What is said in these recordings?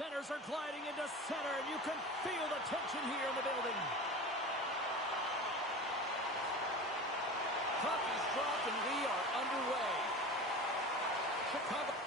centers are gliding into center, and you can feel the tension here in the building. Puck is dropped, and we are underway. Chicago.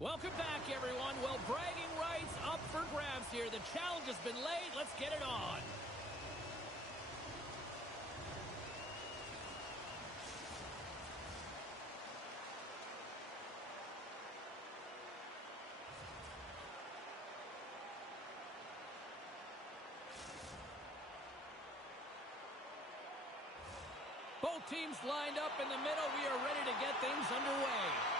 Welcome back, everyone. Well, bragging rights up for grabs here. The challenge has been laid. Let's get it on. Both teams lined up in the middle. We are ready to get things underway.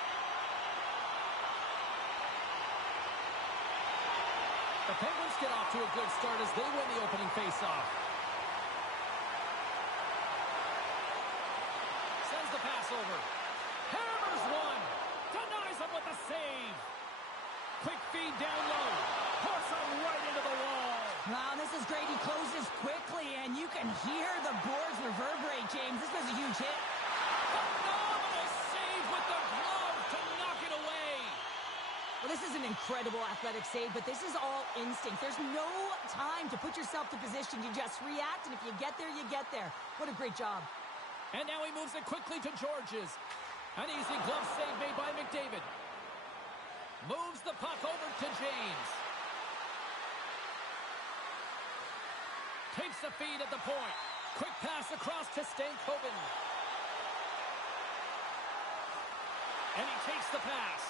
The Penguins get off to a good start as they win the opening faceoff. Sends the pass over. Hammers one. Denies him with the save. Quick feed down low. Puts him right into the wall. Wow, this is great. He closes quickly, and you can hear the boards reverberate, James. This was a huge hit. Phenomenal save with the glove to knock it away. Well, this is an incredible athletic save, but this is all instinct. There's no time to put yourself to position. You just react, and if you get there, you get there. What a great job. And now he moves it quickly to Georges. An easy glove save made by McDavid. Moves the puck over to James. Takes the feed at the point. Quick pass across to Stankoven. And he takes the pass.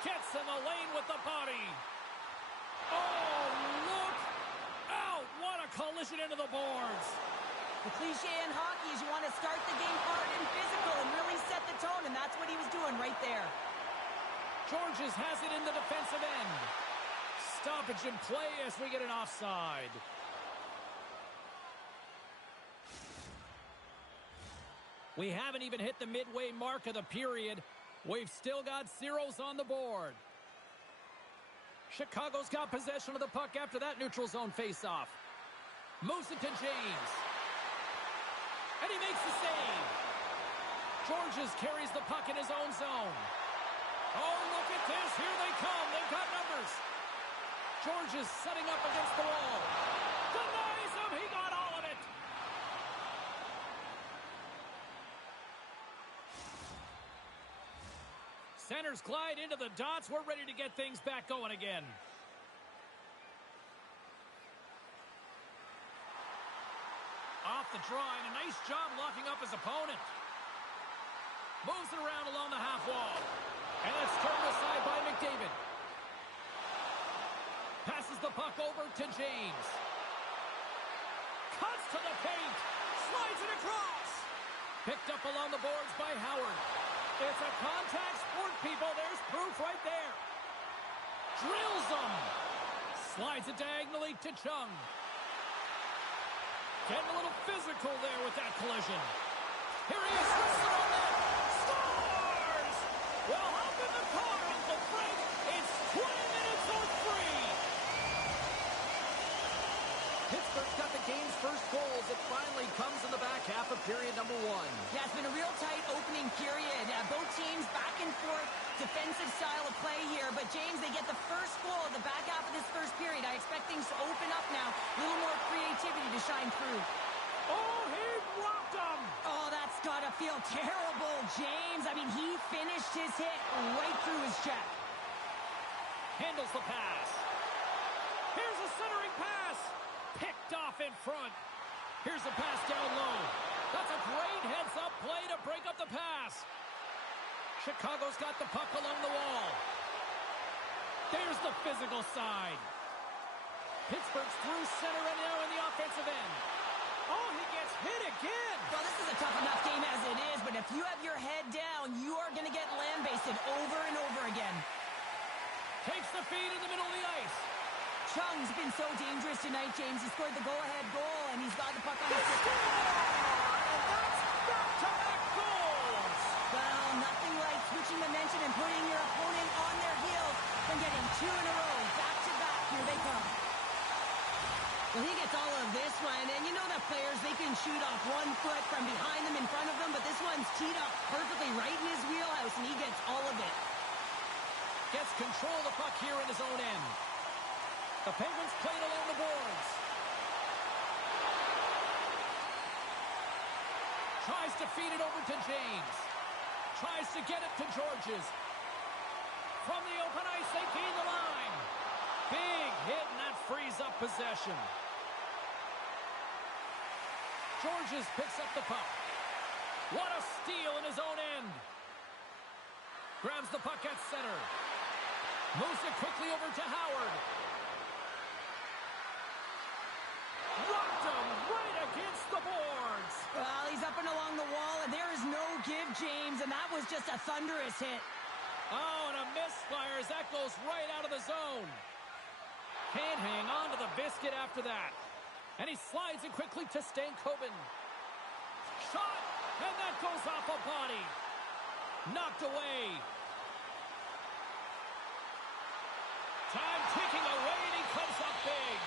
Gets in the lane with the body. Oh, look out. What a collision into the boards. The cliche in hockey is you want to start the game hard and physical and really set the tone, and that's what he was doing right there. Georges has it in the defensive end. Stoppage in play as we get an offside. We haven't even hit the midway mark of the period. We've still got zeros on the board. Chicago's got possession of the puck after that neutral zone faceoff. Moves it to James. And he makes the save. Georges carries the puck in his own zone. Oh, look at this. Here they come. They've got numbers. Georges setting up against the wall. Denies him. He got all of it. Centers glide into the dots. We're ready to get things back going again. Off the draw, and a nice job locking up his opponent. Moves it around along the half wall. And it's turned aside by McDavid. Passes the puck over to James. Cuts to the paint. Slides it across. Picked up along the boards by Howard. It's a contact sport, people. There's proof right there. Drills them. Slides it diagonally to Chung. Getting a little physical there with that collision. Here he is. Scores! Well, hop in the car, Uncle Frank. It's 20 minutes or free. Pittsburgh's got the game's first goals. It finally comes in the back half of period number one. Yeah, it's been a real tight opening period. Both teams back and forth, defensive style of play here. But, James, they get the first goal at the back half of this first period. I expect things to open up now. A little more creativity to shine through. Oh, he rocked him. Oh, that's got to feel terrible, James. I mean, he finished his hit right through his check. Handles the pass. Here's a centering pass. Picked off in front. Here's a pass down low. That's a great heads-up play to break up the pass. Chicago's got the puck along the wall. There's the physical side. Pittsburgh's through center and now in the offensive end. Oh, he gets hit again. Well, this is a tough enough game as it is, but if you have your head down, you are going to get land-basted over and over again. Takes the feed in the middle of the ice. Chung's been so dangerous tonight, James. He scored the go-ahead goal, and he's got the puck on his stick. And that's back-to-back goals. Well, nothing like switching momentum and putting your opponent on their heels and getting two in a row, back-to-back. Here they come. Well, he gets all of this one, and you know that players, they can shoot off one foot from behind them, in front of them, but this one's teed up perfectly right in his wheelhouse, and he gets all of it. Gets control of the puck here in his own end. The Penguins played along the boards. Tries to feed it over to James. Tries to get it to Georges. From the open ice, they gain the line. Big hit, and that frees up possession. Georges picks up the puck. What a steal in his own end. Grabs the puck at center. Moves it quickly over to Howard. Rocked him right against the boards. Well, he's up and along the wall, and there is no give, James, and that was just a thunderous hit. Oh, and a misfire as that goes right out of the zone. Can't hang on to the biscuit after that. And he slides it quickly to Stankoven. Shot, and that goes off a body. Knocked away. Time ticking away, and he comes up big.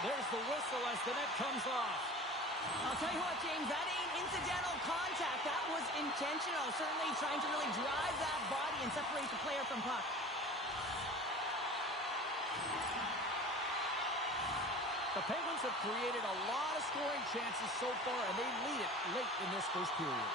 There's the whistle as the net comes off. I'll tell you what, James, that ain't incidental contact. That was intentional, certainly trying to really drive that body and separate the player from puck. The Penguins have created a lot of scoring chances so far, and they lead it late in this first period.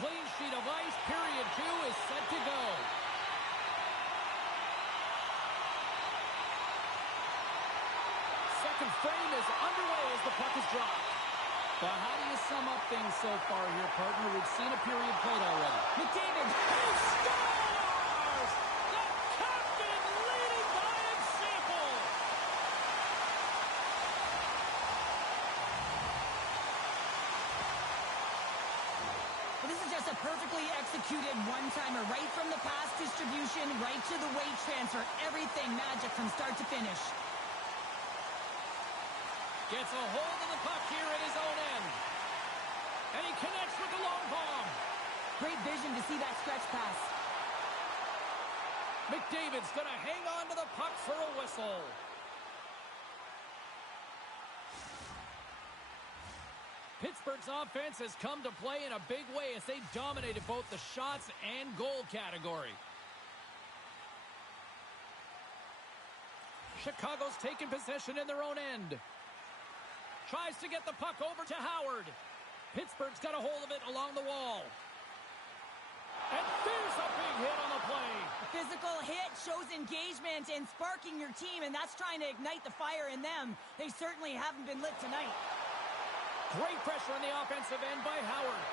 Clean sheet of ice, period 2 is set to go. Second frame is underway as the puck is dropped. But how do you sum up things so far here, partner? We've seen a period played already. McDavid, He scores! The captain leading by example! well, this is just a perfectly executed one-timer, right from the pass distribution, right to the weight transfer. Everything magic from start to finish. Gets a hold of the puck here at his own end. And he connects with the long bomb. Great vision to see that stretch pass. McDavid's going to hang on to the puck for a whistle. Pittsburgh's offense has come to play in a big way as they dominated both the shots and goal category. Chicago's taken possession in their own end. Tries to get the puck over to Howard. Pittsburgh's got a hold of it along the wall. And there's a big hit on the play. A physical hit shows engagement and sparking your team, and that's trying to ignite the fire in them. They certainly haven't been lit tonight. Great pressure on the offensive end by Howard.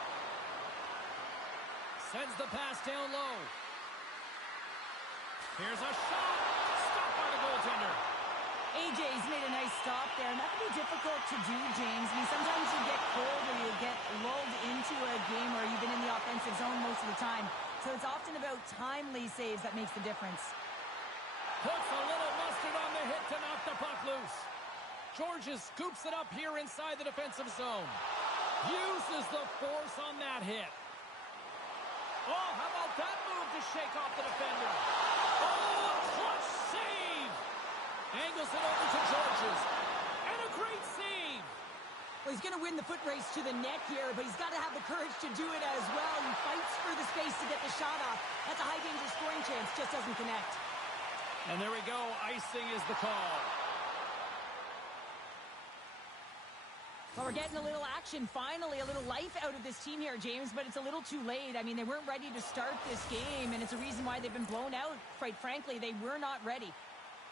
Sends the pass down low. Here's a shot. Stopped by the goaltender. AJ's made a nice stop there, and that can be difficult to do, James. I mean, sometimes you get cold or you get lulled into a game or you've been in the offensive zone most of the time. So it's often about timely saves that makes the difference. Puts a little mustard on the hit to knock the puck loose. Georges scoops it up here inside the defensive zone. Uses the force on that hit. Oh, how about that move to shake off the defender? Oh, a clutch save! Angles it over to Georges. And a great save! Well, he's going to win the foot race to the net here, but he's got to have the courage to do it as well. He fights for the space to get the shot off. That's a high-danger scoring chance, just doesn't connect. And there we go. Icing is the call. Well, we're getting a little action, finally, a little life out of this team here, James, but it's a little too late. I mean, they weren't ready to start this game, and it's a reason why they've been blown out. Quite frankly, they were not ready.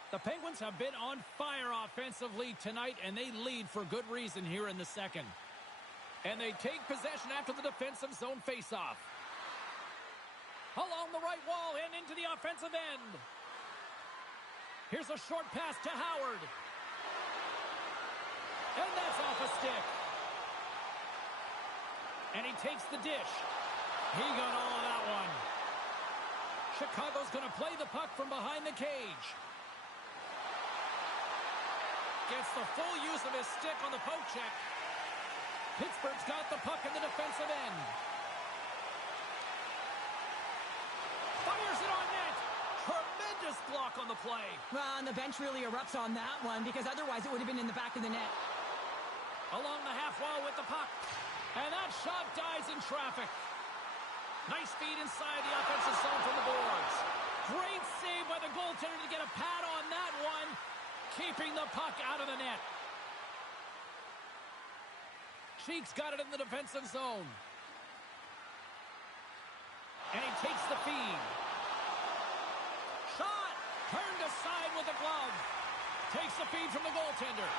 The Penguins have been on fire offensively tonight, and they lead for good reason here in the second. And they take possession after the defensive zone faceoff. Along the right wall and into the offensive end. Here's a short pass to Howard. And that's off a stick. And he takes the dish. He got all of that one. Chicago's going to play the puck from behind the cage. Gets the full use of his stick on the poke check. Pittsburgh's got the puck in the defensive end. Fires it on net. Tremendous block on the play. Well, and the bench really erupts on that one because otherwise it would have been in the back of the net. Along the half wall with the puck. And that shot dies in traffic. Nice feed inside the offensive zone from the boards. Great save by the goaltender to get a pad on that one. Keeping the puck out of the net. Cheeks got it in the defensive zone. And he takes the feed. Shot! Turned aside with the glove. Takes the feed from the goaltender.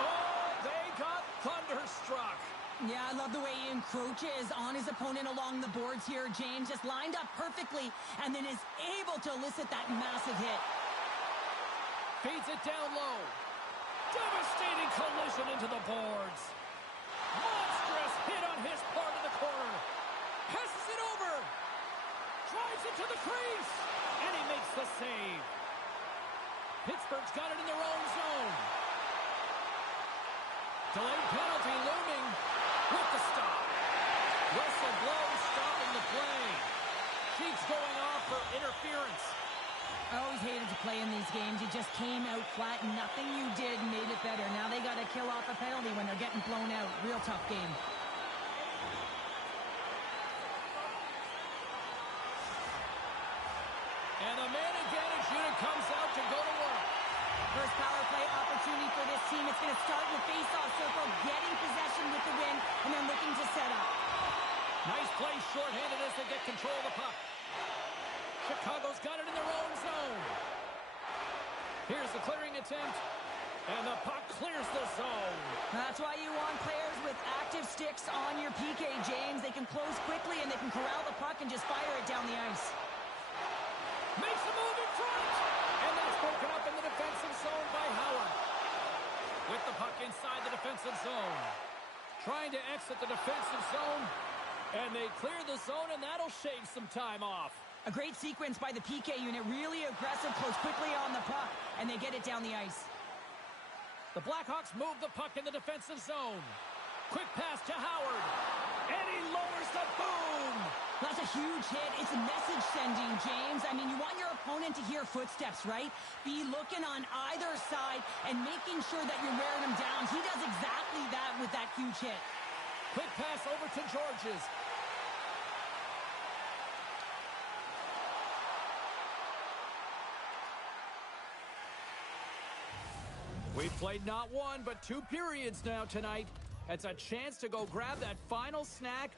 Oh, they got thunderstruck. Yeah, I love the way he encroaches on his opponent along the boards here, James. Just lined up perfectly and then is able to elicit that massive hit. Feeds it down low. Devastating collision into the boards. Monstrous hit on his part of the corner. Passes it over. Drives it to the crease. And he makes the save. Pittsburgh's got it in their own zone. Delayed penalty looming with the stop. Whistle blows, stopping the play. Cheeks going off for interference. I always hated to play in these games. You just came out flat. Nothing you did made it better. Now they got to kill off a penalty when they're getting blown out. Real tough game. And the man advantage unit comes out to go to work. First power play opportunity for this team. It's going to start in the face-off circle, getting possession with the win, and then looking to set up. Nice play shorthanded as they get control of the puck. Chicago's got it in their own zone. Here's the clearing attempt. And the puck clears the zone. That's why you want players with active sticks on your PK, James. They can close quickly and they can corral the puck and just fire it down the ice. Makes the move in front. And that's broken up in the defensive zone by Howard. With the puck inside the defensive zone. Trying to exit the defensive zone. And they clear the zone, and that'll shave some time off. A great sequence by the PK unit. Really aggressive, close quickly on the puck, and they get it down the ice. The Blackhawks move the puck in the defensive zone. Quick pass to Howard. And he lowers the boom. That's a huge hit. It's a message sending, James. I mean, you want your opponent to hear footsteps, right? Be looking on either side and making sure that you're wearing them down. He does exactly that with that huge hit. Quick pass over to Georges. We've played not one, but 2 periods now tonight. It's a chance to go grab that final snack.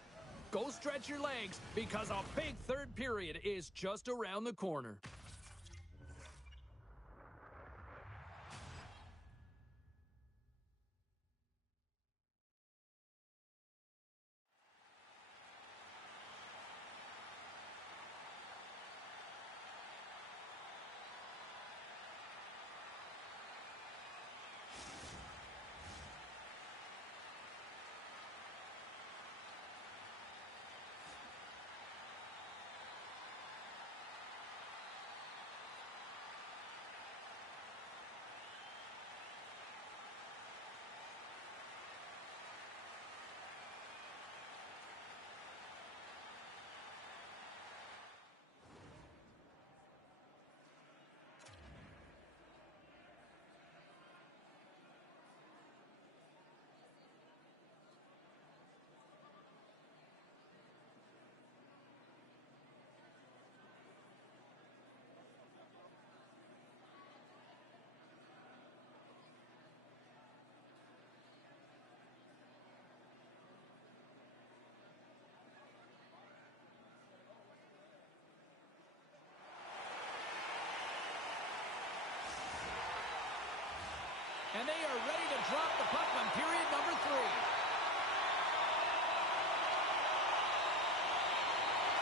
Go stretch your legs, because a big third period is just around the corner.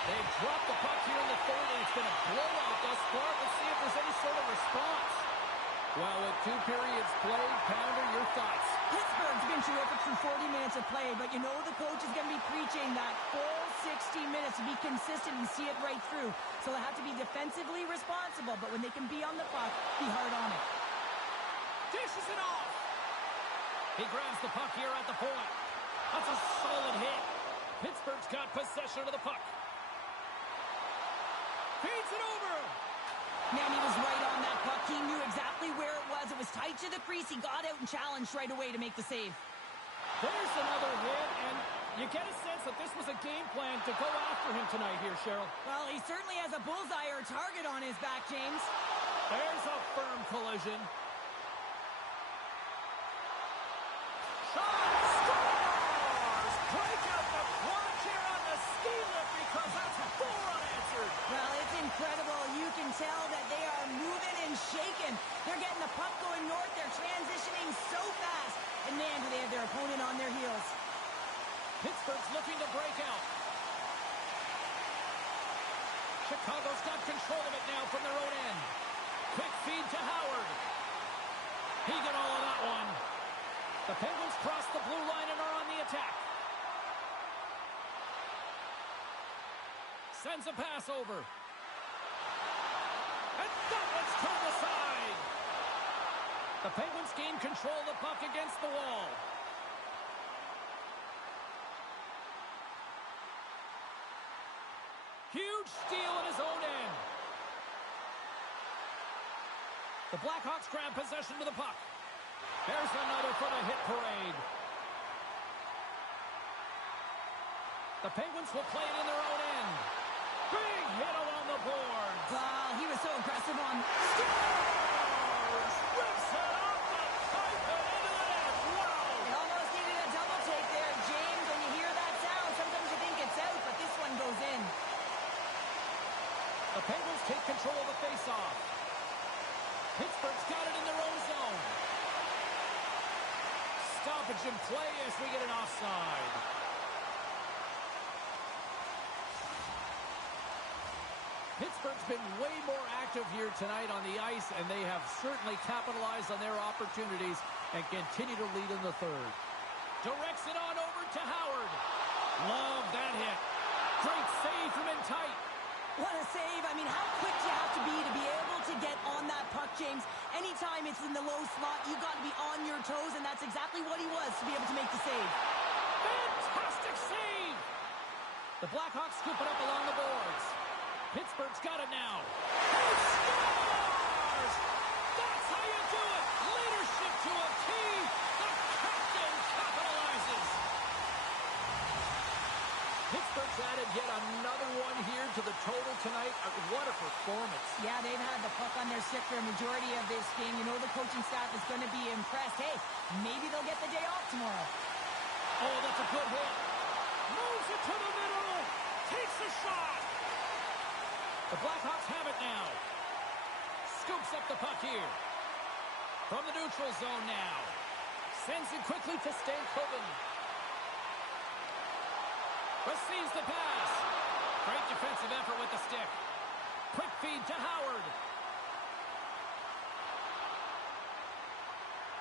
They've dropped the puck here in the third, and it's been a blowout thus far. Let's see if there's any sort of response. Well, with 2 periods played, Pounder, your thoughts? Pittsburgh's been terrific through 40 minutes of play, but you know the coach is going to be preaching that full 60 minutes to be consistent and see it right through. So they have to be defensively responsible, but when they can be on the puck, be hard on it. Dishes it off. He grabs the puck here at the point. That's a solid hit. Pittsburgh's got possession of the puck. Feeds it over. Man, he was right on that puck. He knew exactly where it was. It was tight to the crease. He got out and challenged right away to make the save. There's another hit, and you get a sense that this was a game plan to go after him tonight here, Cheryl. Well, he certainly has a bullseye or a target on his back, James. There's a firm collision. Shot! Scores! Break out the plunge here on the ski lift because that's 4 unanswered. Well, it's incredible. You can tell that they are moving and shaking. They're getting the puck going north. They're transitioning so fast. And man, do they have their opponent on their heels. Pittsburgh's looking to break out. Chicago's got control of it now from their own end. Quick feed to Howard. He got all of that one. The Penguins cross the blue line and are on the attack. Sends a pass over. And that one's turned aside. The Penguins gain control of the puck against the wall. Huge steal in his own end. The Blackhawks grab possession of the puck. There's another for the hit parade. The Penguins will play it in their own end. Big hit along the boards. Wow, he was so aggressive on... Scores! Rips it off the pipe and into the net. Wow! They almost needed a double take there, James. When you hear that sound, sometimes you think it's out, but this one goes in. The Penguins take control of the faceoff. Pittsburgh's got it in their own zone. Stoppage in play as we get an offside. Pittsburgh's been way more active here tonight on the ice, and they have certainly capitalized on their opportunities and continue to lead in the third. Directs it on over to Howard. Love that hit. Great save from in tight. What a save. I mean, how quick do you have to be able to get on that puck, James? Anytime it's in the low slot, you got to be on your toes, and that's exactly what he was to be able to make the save. Fantastic save! The Blackhawks scoop it up along the boards. Pittsburgh's got it now. He scores! That's how you do it! Leadership to a T! The captain capitalizes! Pittsburgh's added yet another one here to the total tonight. What a performance. Yeah, they've had the puck on their stick for a majority of this game. You know the coaching staff is going to be impressed. Hey, maybe they'll get the day off tomorrow. Oh, that's a good hit. Moves it to the middle. Takes a shot. The Blackhawks have it now. Scoops up the puck here. From the neutral zone now. Sends it quickly to Stankoven. Receives the pass. Great defensive effort with the stick. Quick feed to Howard.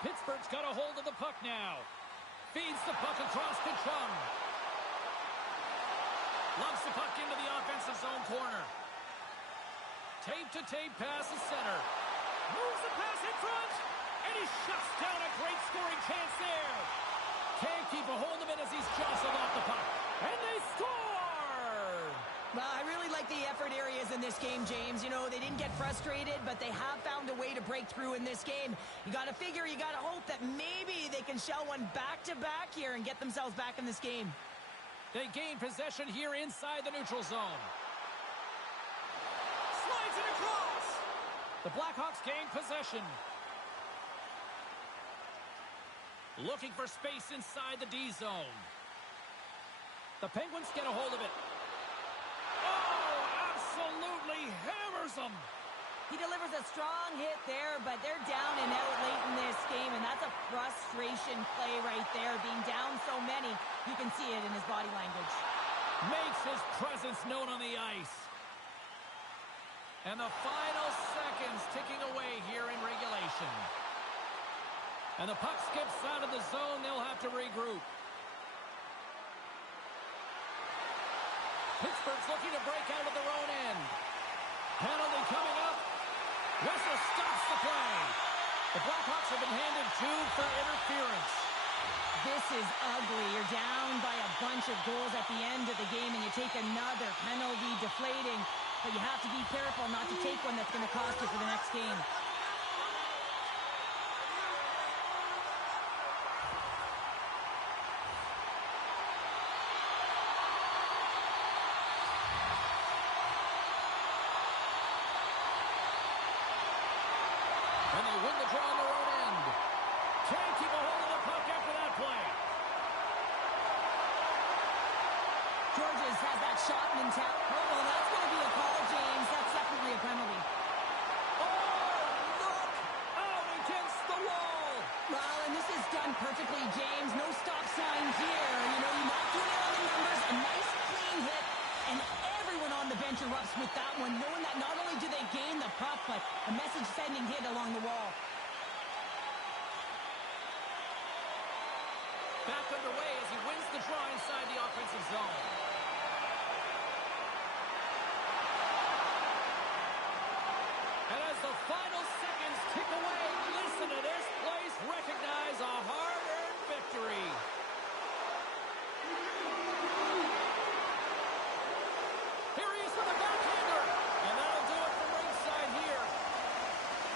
Pittsburgh's got a hold of the puck now. Feeds the puck across to Chung. Loves the puck into the offensive zone corner. Tape-to-tape pass to center. Moves the pass in front. And he shuts down a great scoring chance there. Can't keep a hold of it as he's jostled off the puck. And they score! Well, I really like the effort areas in this game, James. You know, they didn't get frustrated, but they have found a way to break through in this game. You got to figure, you got to hope that maybe they can shell one back-to-back here and get themselves back in this game. They gain possession here inside the neutral zone. Slides it across. The Blackhawks gain possession. Looking for space inside the D zone. The Penguins get a hold of it. Oh, absolutely hammers them. He delivers a strong hit there, but they're down and out late in this game, and that's a frustration play right there. Being down so many, you can see it in his body language. Makes his presence known on the ice. And the final seconds ticking away here in regulation. And the puck skips out of the zone. They'll have to regroup. Pittsburgh's looking to break out of their own end. Penalty coming up. Whistle stops the play. The Blackhawks have been handed 2 for interference. This is ugly. You're down by a bunch of goals at the end of the game, and you take another penalty, deflating. But you have to be careful not to take one that's going to cost you for the next game. And they win the draw on their own end. Can't keep a hold of the puck after that play. Georges has that shot and tap. Oh, well, that's going to be a call, James. That's definitely a penalty. Oh, look! Out against the wall! Well, and this is done perfectly, James. No stop sign here. You know, you're not doing it on the numbers. A nice, clean hit. And everyone on the bench erupts with that one, knowing that not only do they gain the puck, but a message-sending hit along the wall. Back underway as he wins the draw inside the offensive zone. And as the final seconds tick away, listen to this place recognize a hard-earned victory. Here he is for the backhander. And that'll do it from ringside here.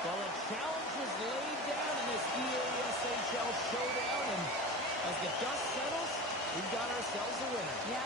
Well, a challenge is laid down in this EASHL showdown, and as the dust settles, we've got ourselves a winner. Yeah,